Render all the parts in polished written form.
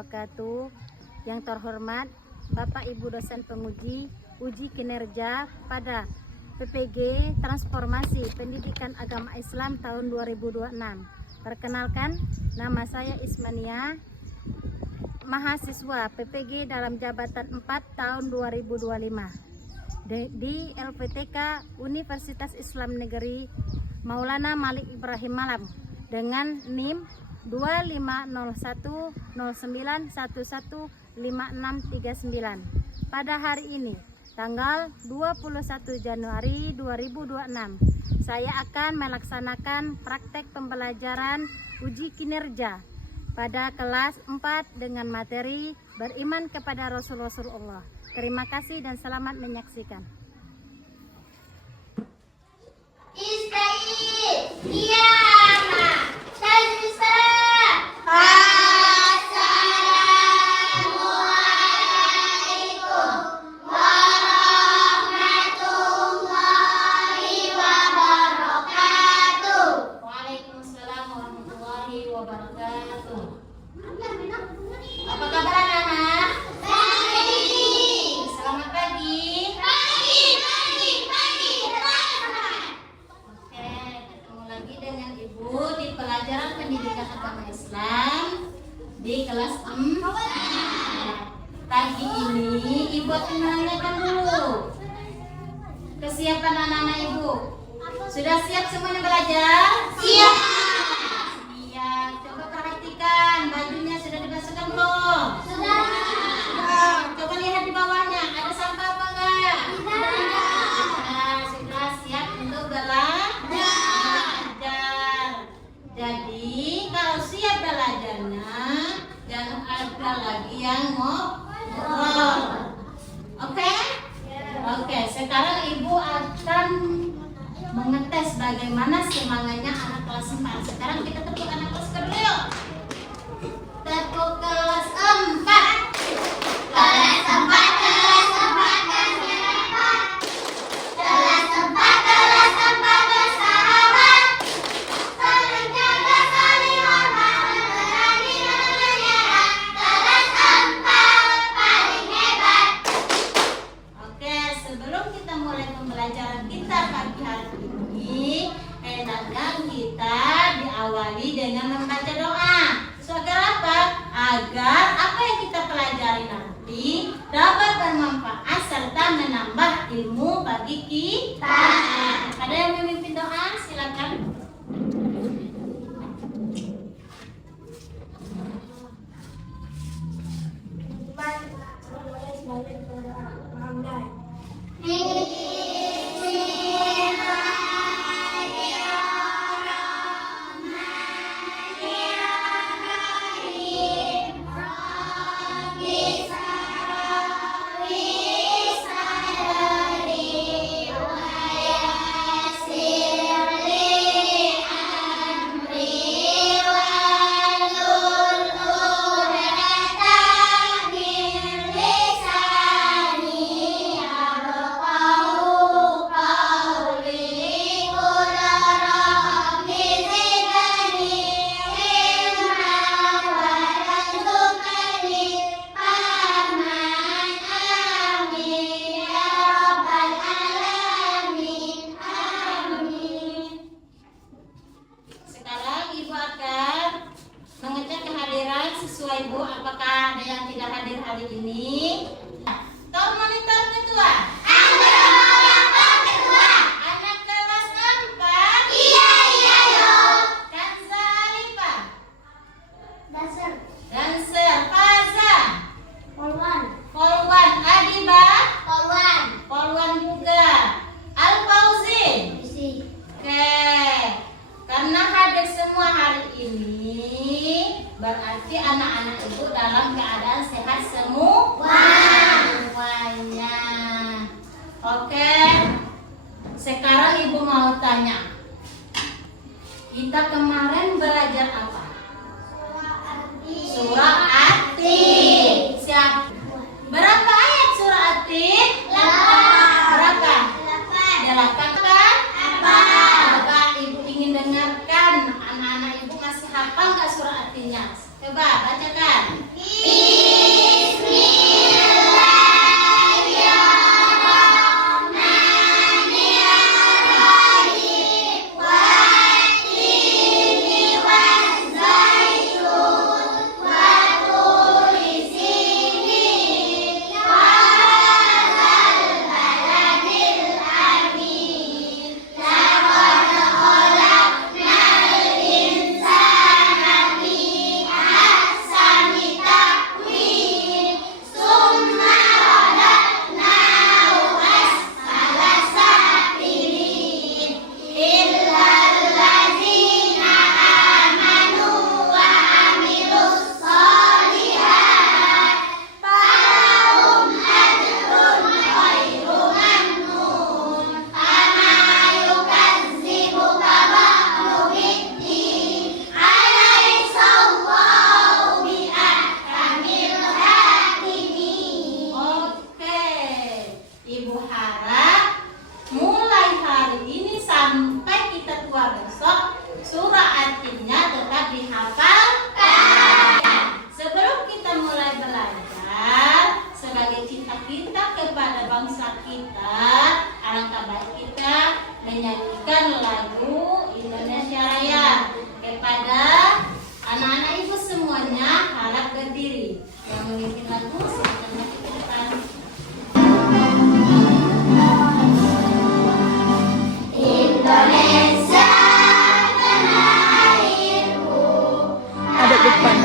wabarakatuh. Yang terhormat Bapak Ibu dosen penguji uji kinerja pada PPG Transformasi Pendidikan Agama Islam tahun 2026. Perkenalkan, nama saya Ismania, mahasiswa PPG dalam jabatan 4 tahun 2025 di LPTK Universitas Islam Negeri Maulana Malik Ibrahim Malam dengan NIM 250109115639. Pada hari ini, tanggal 21 Januari 2026, saya akan melaksanakan praktek pembelajaran uji kinerja pada kelas 4 dengan materi beriman kepada Rasulullah. Terima kasih dan selamat menyaksikan. Apa kabar anak-anak? Baik. Selamat pagi. Pagi. Oke, ketemu lagi dengan Ibu di pelajaran pendidikan agama Islam di kelas 4. Pagi ini Ibu akan menanyakan dulu kesiapan anak-anak Ibu. Sudah siap semuanya belajar? Siap. Coba perhatikan bajunya sudah dibasuhkan belum? Sudah. Coba lihat di bawahnya ada sampah apa enggak? Tidak. Sudah siap untuk belajar. Jadi kalau siap belajarnya jangan ada lagi yang ngobrol. Oke? Oke, sekarang Ibu akan mengetes bagaimana semangatnya anak kelas 4. Sekarang kita tepuk anak kelas kedua yuk. Tepuk kelas 4. Kelas 4, kelas 4, kelas 4 bersahabat. Saling jaga, saling hormat, berani dan menyerah. Kelas 4 paling hebat. Oke, sebelum kita mulai pembelajaran kita pagi hari ini, enaknya kita diawali dengan membaca doa. Agar apa? Agar apa yang kita pelajari nanti dapat bermanfaat serta menambah ilmu bagi kita. Ada yang memimpin doa? Silakan. Sesuai Bu, apakah ada yang tidak hadir hari ini? Tolong monitor ketua. Anak kelas 4. Iya yuk. Kanza Alifah. Dancer. Faza. Polwan. Adiba. Polwan juga. Al-Fauzi. Oke. Karena hadir semua hari ini, berarti anak-anak Ibu dalam keadaan sehat semua. alangkah baik kita menyanyikan lagu Indonesia Raya. Kepada anak-anak ibu semuanya harap berdiri. Yang memimpin lagu silakan maju ke depan. Indonesia tanah airku, Ada depan.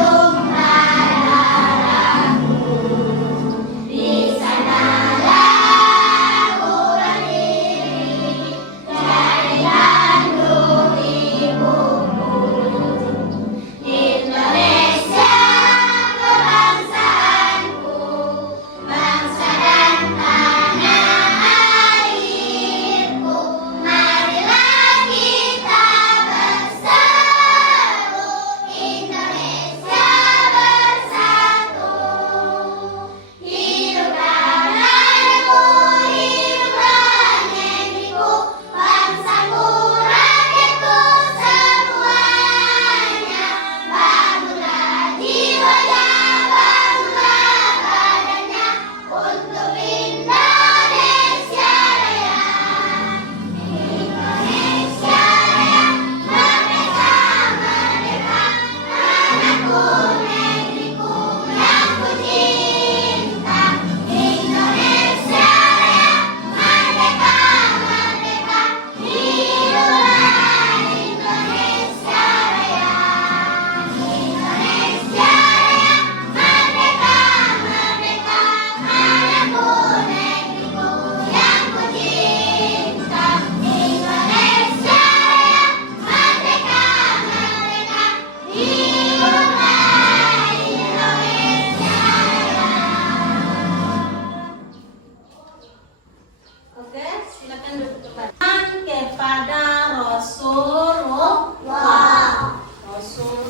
Oke, silakan duduk kembali. Kepada Rasulullah.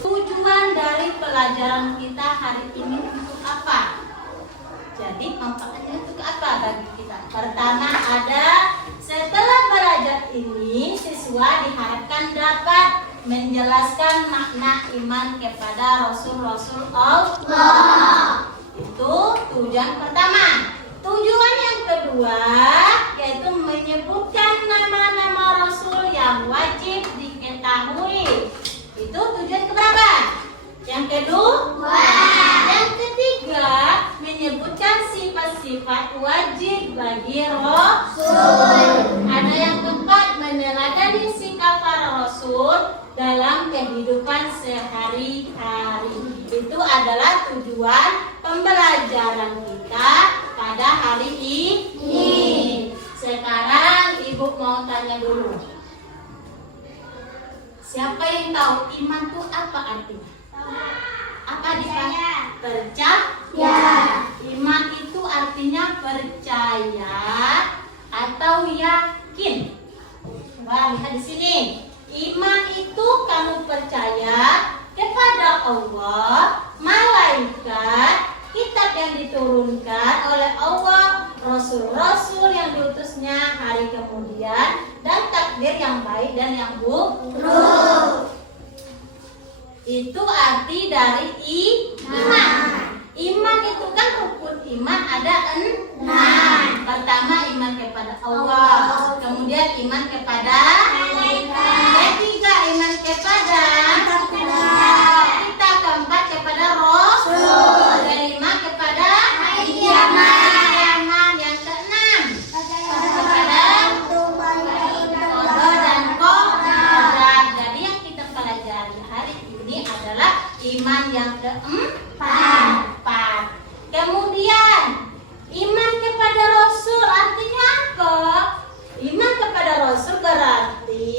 Tujuan dari pelajaran kita hari ini untuk apa? Jadi manfaatnya untuk apa bagi kita? Pertama ada, setelah belajar ini siswa diharapkan dapat menjelaskan makna iman kepada Rasul-Rasul Allah. Itu tujuan pertama. Tujuan yang kedua yaitu menyebutkan nama-nama Rasul yang wajib diketahui. Itu tujuan keberapa? Yang kedua. Yang ketiga, menyebutkan sifat-sifat wajib bagi Rasul. Ada yang keempat, meneladani sikap para Rasul dalam kehidupan sehari-hari. Itu adalah tujuan pembelajaran kita pada hari ini. Sekarang ibu mau tanya dulu. Siapa yang tahu iman itu apa artinya? Apa dipakai? Percaya. Iman itu artinya percaya atau yakin. Coba lihat di sini. Iman itu kamu percaya kepada Allah, malaikat, kitab yang diturunkan oleh Allah, rasul-rasul yang diutusnya hari kemudian, dan takdir yang baik dan yang buruk. Itu arti dari iman. Iman itu kan rukun iman ada 6. Pertama iman kepada Allah, kemudian iman kepada malaikat, ketiga iman kepada kita, keempat kepada Rasul, kelima kepada kiamat, yang keenam kepada qada dan qadar. Jadi yang kita pelajari hari ini adalah iman yang keempat. Kemudian iman kepada Rasul artinya apa? Iman kepada Rasul berarti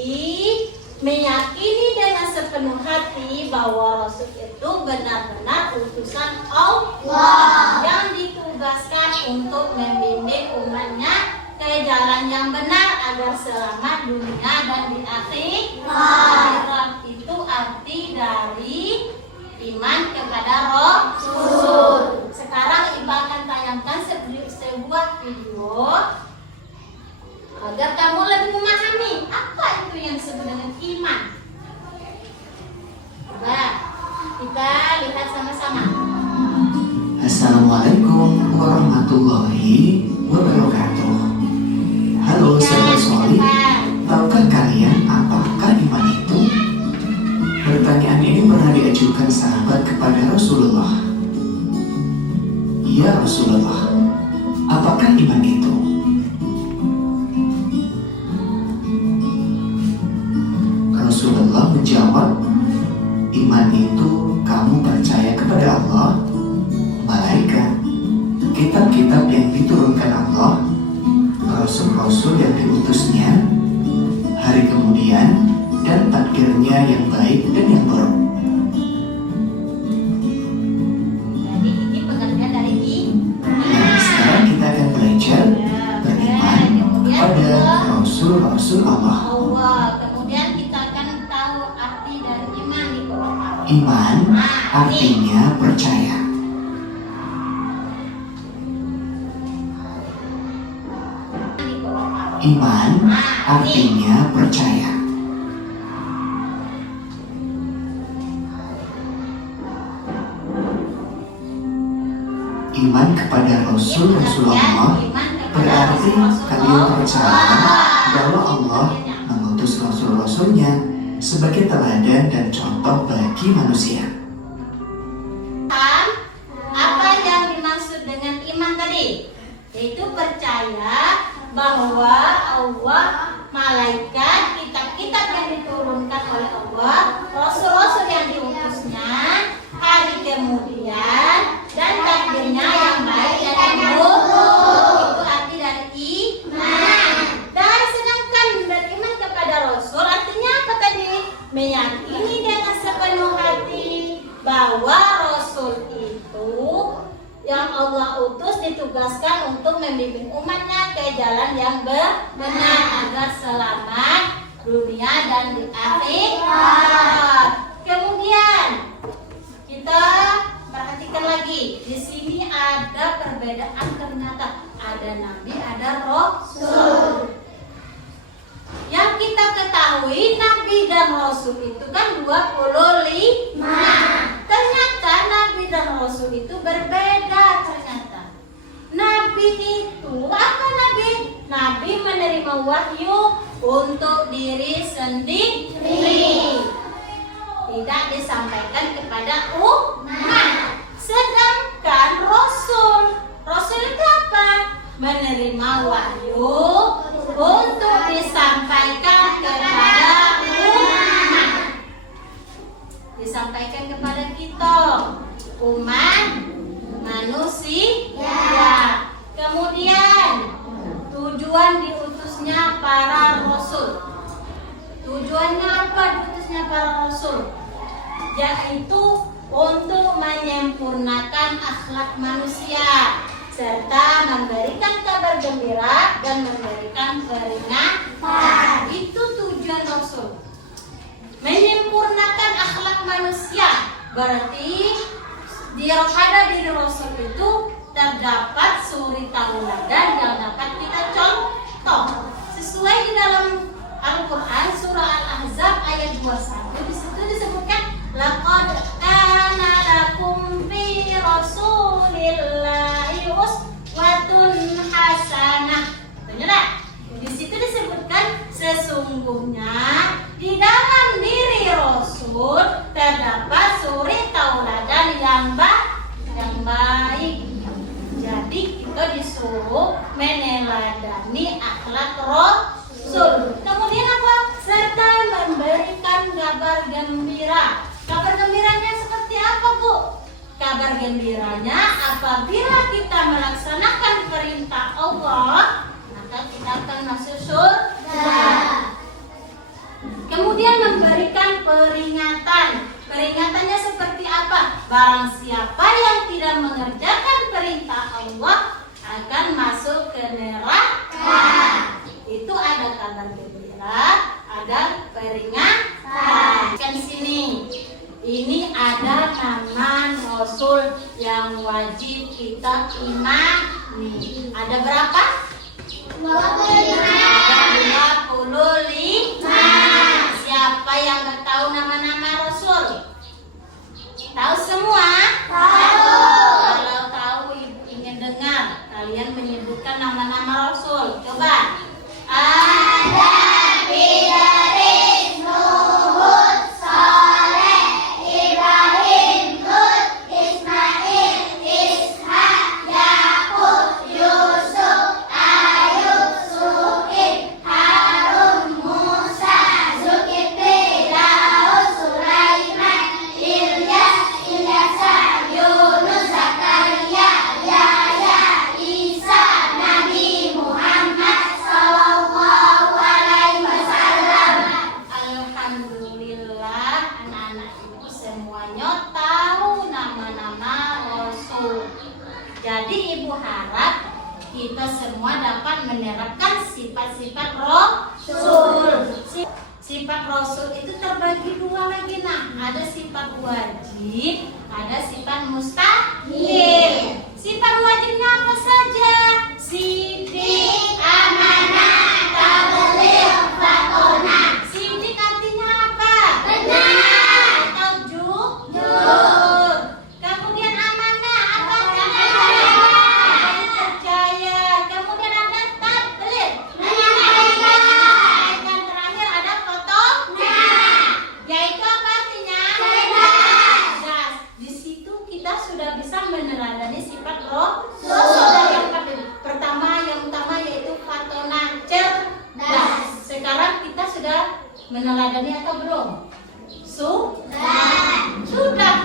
meyakini dengan sepenuh hati bahwa Rasul itu benar-benar utusan Allah yang ditugaskan untuk membimbing umatnya ke jalan yang benar agar selamat dunia dan di akhirat. Itu arti dari iman kepada Rasul. Sekarang ibu akan tayangkan sebuah video agar kamu lebih memahami apa itu yang disebut dengan iman. Coba kita lihat sama-sama. Assalamualaikum warahmatullahi wabarakatuh. Halo sahabat solih, tahukah kalian apakah iman itu? Pertanyaan ini pernah diajukan sahabat kepada Rasulullah. Ya Rasulullah, apakah iman itu? Rasulullah menjawab, iman itu kamu percaya kepada Allah, malaikat, kitab-kitab yang diturunkan Allah, rasul-rasul yang diutusnya, hari kemudian, dan takdirnya yang baik dan yang buruk. Jadi ini pengertian dari Nah, sekarang kita akan belajar beriman kepada rasul-rasul Allah. Allah. Kemudian kita akan tahu arti dari iman di Quran. Iman artinya percaya. Iman artinya percaya. Iman kepada Rasulullah berarti kalian percaya bahwa Allah mengutus Rasul-Rasulnya sebagai teladan dan contoh bagi manusia. Apa yang dimaksud dengan iman tadi? Yaitu percaya bahwa Allah, malaikat, kitab-kitab yang diturunkan oleh Allah, rasul-rasul yang diutusnya, hari kemudian, dan takdirnya yang baik dan yang buruk. Itu arti dari iman. Dan sedangkan beriman kepada Rasul artinya apa tadi? Meyakini dengan sepenuh hati bahwa Rasul itu yang Allah utus ditugaskan untuk membimbing umatnya ke jalan yang benar agar selamat dunia dan di akhirat. Kemudian kita perhatikan lagi, di sini ada perbedaan ternyata. Ada nabi, ada rasul. Yang kita ketahui nabi dan rasul itu kan 25. Ternyata nabi dan rasul itu berbeda ternyata. Nabi itu apa nabi? Nabi menerima wahyu untuk diri sendiri. Tidak disampaikan kepada umat. Sedangkan Rasul itu apa? Menerima wahyu untuk disampaikan kepada umat. Disampaikan kepada kita, umat manusia. Kemudian tujuan diutusnya para rasul. Tujuannya apa diutusnya para rasul? Yaitu untuk menyempurnakan akhlak manusia serta memberikan kabar gembira dan memberikan peringatan. Itu tujuan rasul. Menyempurnakan akhlak manusia berarti pada diri rasul itu terdapat suri tauladan yang dapat kita contoh sesuai di dalam Al-Quran surah Al-Ahzab ayat 21. Di situ disebutkan laqad kana lakum fi rasulillahi uswatun hasanah. Benar? Di situ disebutkan sesungguhnya di dalam diri Rasul terdapat suri tauladan yang baik. Jadi kita disuruh meneladani akhlak Rasul. Kemudian apa? Serta memberikan kabar gembira. Kabar gembiranya seperti apa, Bu? Kabar gembiranya apabila kita melaksanakan perintah Allah, maka kita akan masuk surga. Kemudian memberikan peringatan. Peringatannya seperti apa? Barang siapa yang tidak mengerjakan perintah Allah akan masuk ke neraka. Itu ada kabar gembira, ada peringatan. Kan di sini. Ini ada nama Rasul yang wajib kita imani. Ada berapa? 25. Ada 25. Siapa yang nggak tahu nama-nama Rasul? Tahu semua? Tahu. Kalau tahu ingin dengar, kalian menyebutkan nama-nama Rasul. Coba. Jadi ibu harap kita semua dapat menerapkan sifat-sifat Rasul. Sifat Rasul itu terbagi dua lagi. Nah, ada sifat wajib, ada sifat mustahil. Sifat wajibnya apa saja? Sidik, amanah, tabligh, fatonah. Sidik artinya apa? Benar atau jujur. Kemudian amanah apa? Percaya. Kemudian ada tabligh. Dan terakhir ada fatonah. Yaitu apa artinya? Cerdas. Di situ kita sudah bisa meneladani sifat Rasul. Pertama yang utama yaitu fatonah, cerdas. Sekarang kita sudah meneladani atau belum? Sudah,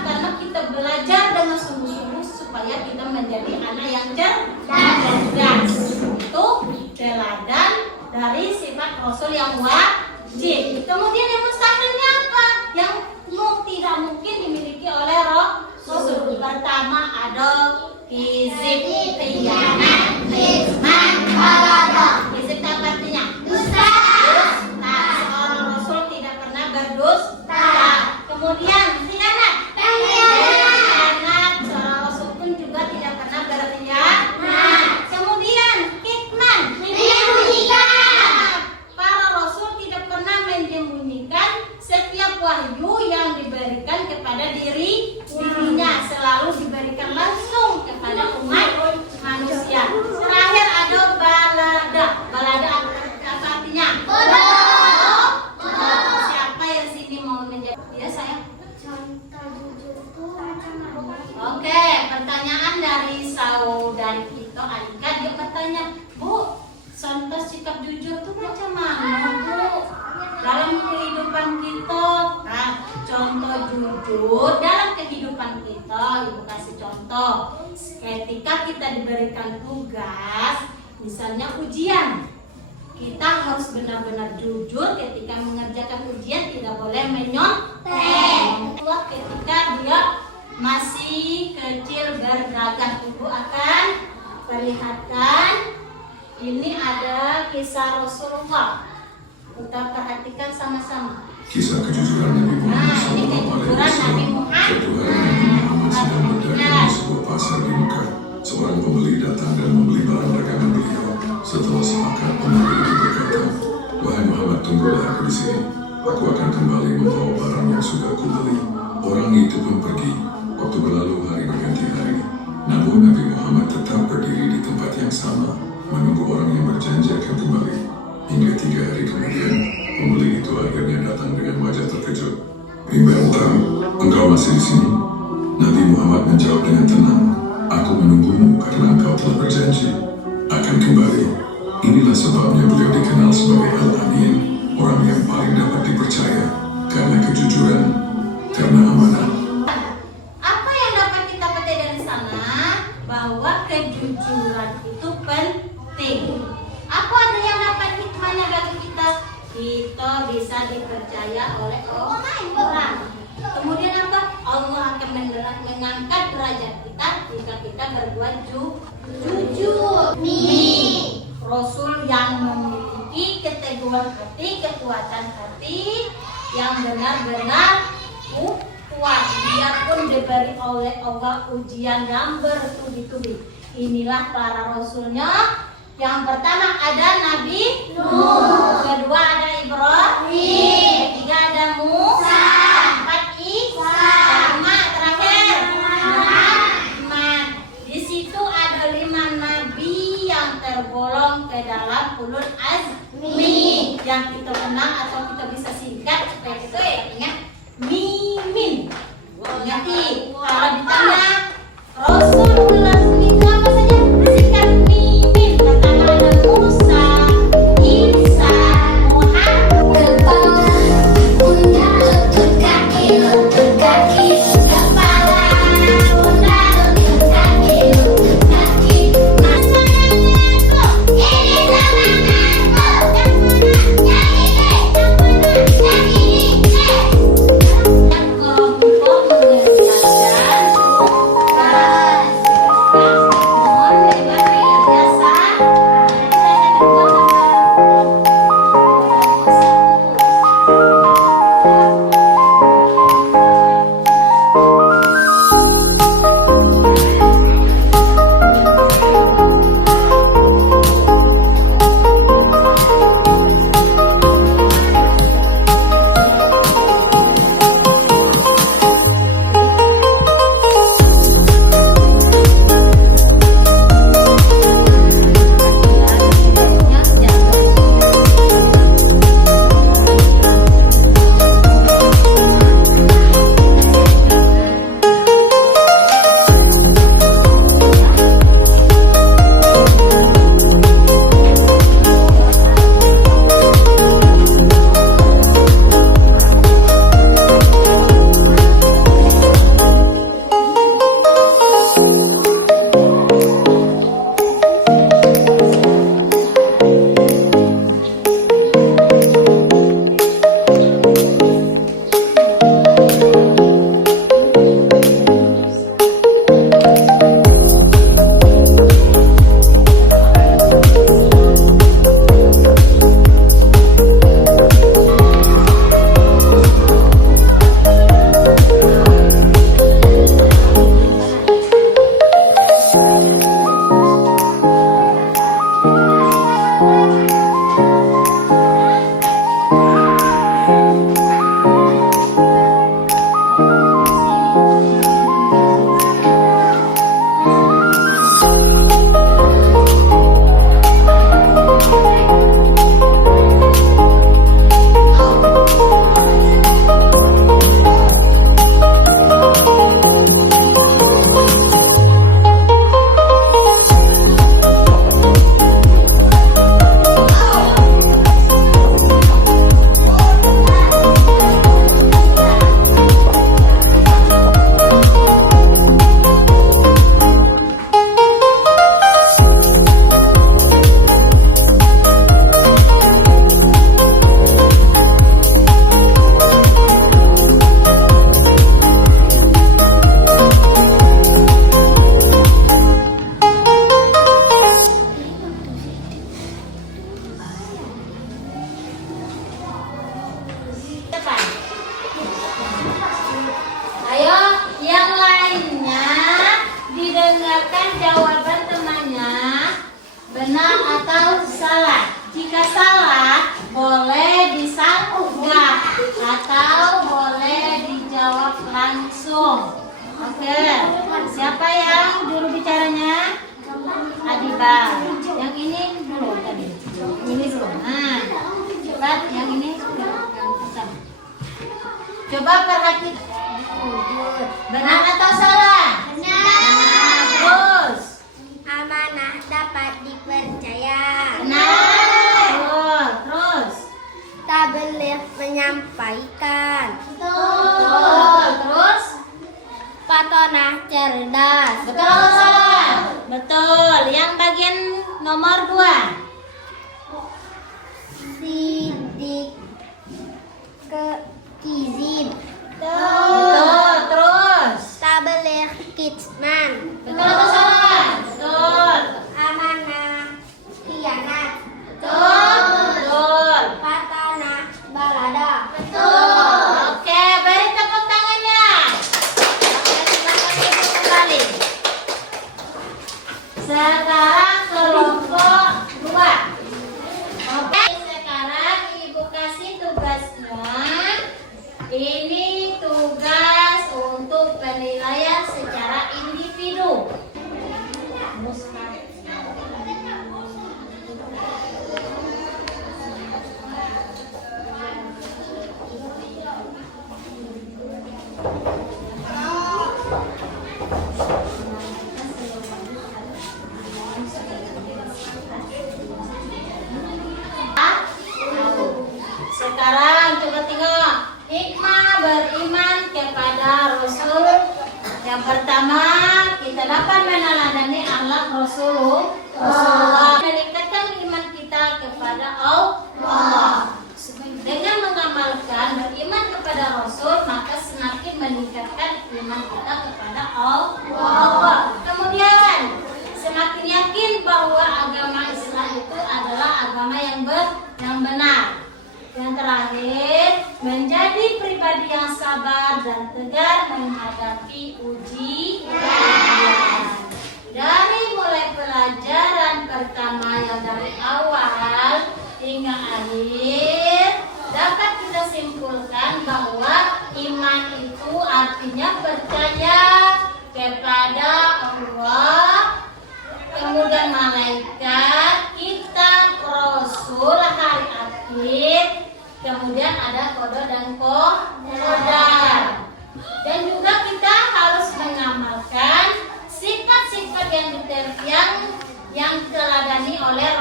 karena kita belajar dengan sungguh-sungguh supaya kita menjadi anak yang cerdas. Itu teladan dari sifat Rasul yang wajib. Kemudian yang mustahilnya apa? Yang tidak mungkin dimiliki oleh Rasul. Pertama ada kizib, khianat, khidmat, ghaladha. Kizib apa artinya? Dusta. Seorang Rasul tidak pernah berdusta. Kemudian khianat. Khianat. Seorang Rasul pun juga tidak pernah berkhianat. Kemudian khidmat. Para Rasul tidak pernah menyembunyikan setiap wahyu yang diberikan kepada dirinya, selalu diberikan langsung kepada umat manusia. Terakhir ada balada. Balada apa artinya? Siapa yang sini mau menjawab? Ya saya. Oke, pertanyaan dari saudari kita Alika, dia bertanya, Bu, contoh sikap jujur itu macam mana, Bu? Dalam kehidupan kita, nah, contoh jujur dalam kehidupan kita, Ibu kasih contoh. Ketika kita diberikan tugas, misalnya ujian, kita harus benar-benar jujur ketika mengerjakan ujian, tidak boleh menyontek. Ketika dia masih kecil berdagang, Ibu akan perlihatkan ini ada kisah Rasulullah. Kita perhatikan sama-sama. Kisah kejujuran Nabi Muhammad Ini kejujuran Nabi Muhammad. Suatu hari Nabi Muhammad sedang berdagang di sebuah pasar di Mekah. Seorang pembeli datang dan membeli barang dagangan beliau. Setelah sepakat, pembeli itu berkata, "Wahai Muhammad, tunggulah aku di sini. Aku akan kembali membawa barang yang sudah aku beli." Orang itu pun pergi. Waktu berlalu, hari berganti hari. Namun Nabi Muhammad tetap berdiri di tempat yang sama, menunggu orang yang berjanji akan kembali. Hingga 3 hari kemudian, pembeli itu akhirnya datang dengan wajah terkejut. "Bimba, engkau masih di sini?" Nabi Muhammad menjawab dengan tenang, "Aku menunggumu karena engkau telah berjanji akan kembali." Inilah sebabnya beliau dikenal sebagai Al-Amin, orang yang paling dapat dipercaya, karena kejujuran, karena amanah. Apa yang dapat kita petik dari sana? Bahwa kejujuran itu penting. Apa ada yang dapat hikmahnya bagi kita? Kita bisa dipercaya oleh orang. Kemudian apa? Allah akan mengangkat derajat kita jika kita berbuat jujur. Rasul yang memiliki keteguhan hati, kekuatan hati yang benar-benar kuat. Dia pun diberi oleh Allah ujian yang bertubi-tubi. Inilah para rasulnya. Yang pertama ada Nabi Nuh, kedua ada Ibrahim, ketiga ada Musa, empat Isa, lima terakhir Muhammad. Di situ ada 5 nabi yang tergolong ke dalam ulul azmi yang kita kenal atau kita bisa singkat supaya kita ingat mimin. Ingat, kalau ditanya Rasul ulul azmi itu apa saja? Singkat mimin. Pertama ada Musa, Isa, Muhammad. Kepala, pundak, lutut, kaki, kepala, pundak, lutut, kaki, ini sama aku, yang ini. jawaban temannya benar atau salah. Jika salah, boleh disanggah atau boleh dijawab langsung. Oke, siapa yang juru bicaranya? Adiba. Yang ini dulu tadi. Ini dulu. Nah, cepat yang ini yang pertama. Coba perhatikan. Benar atau salah? Benar. Terus. Amanah dapat dipercaya. Benar. Terus. Tabligh menyampaikan. Betul. Terus. Patonah cerdas. Betul atau salah? Betul. Yang bagian nomor 2. Sidik kizib. Betul. Terus. Tabligh kitman. Betul atau salah? Betul. Amanah khianat. Betul. Betul. Patonah balada. Betul. Oke, beri tepuk tangannya. Oke, silakan ibu kembali. Sekarang kelompok 2. Oke, sekarang ibu kasih tugasnya. Ini tugas untuk penilaian secara individu. Sekarang coba tengok. Hikmah beriman kepada Rasul. Yang pertama, kita dapat meneladani akhlak Rasulullah. Meningkatkan iman kita kepada Allah. Dengan mengamalkan beriman kepada Rasul, maka semakin meningkatkan iman kita kepada Allah. Kemudian, semakin yakin bahwa agama Islam itu adalah agama yang benar. Yang terakhir, menjadi pribadi yang sabar dan tegar menghadapi ujian. Dari mulai pelajaran pertama yang dari awal hingga akhir, dapat kita simpulkan bahwa iman itu artinya percaya kepada Allah, kemudian malaikat, kitab, Rasul, hari akhir, kemudian ada qada dan qadar. Dan juga kita harus mengamalkan sifat-sifat yang diteladani oleh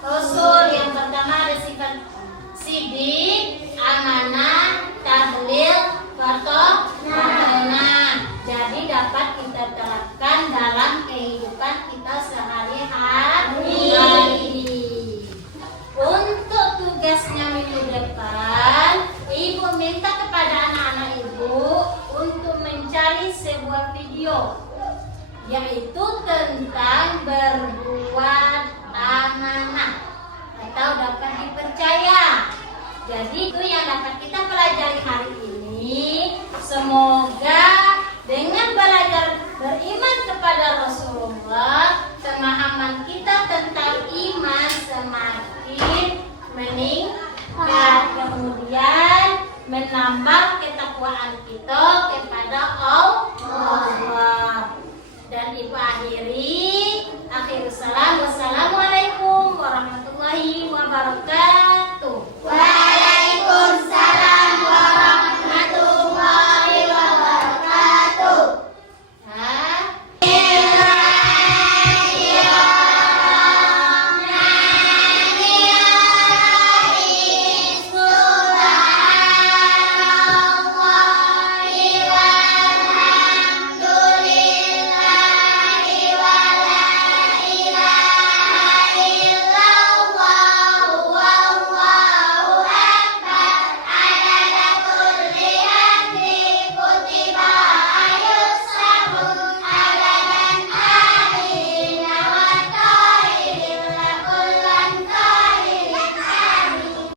Rasul. Yang pertama ada sifat sidik, amanah, tabligh, patonah. Jadi dapat kita terapkan dalam kehidupan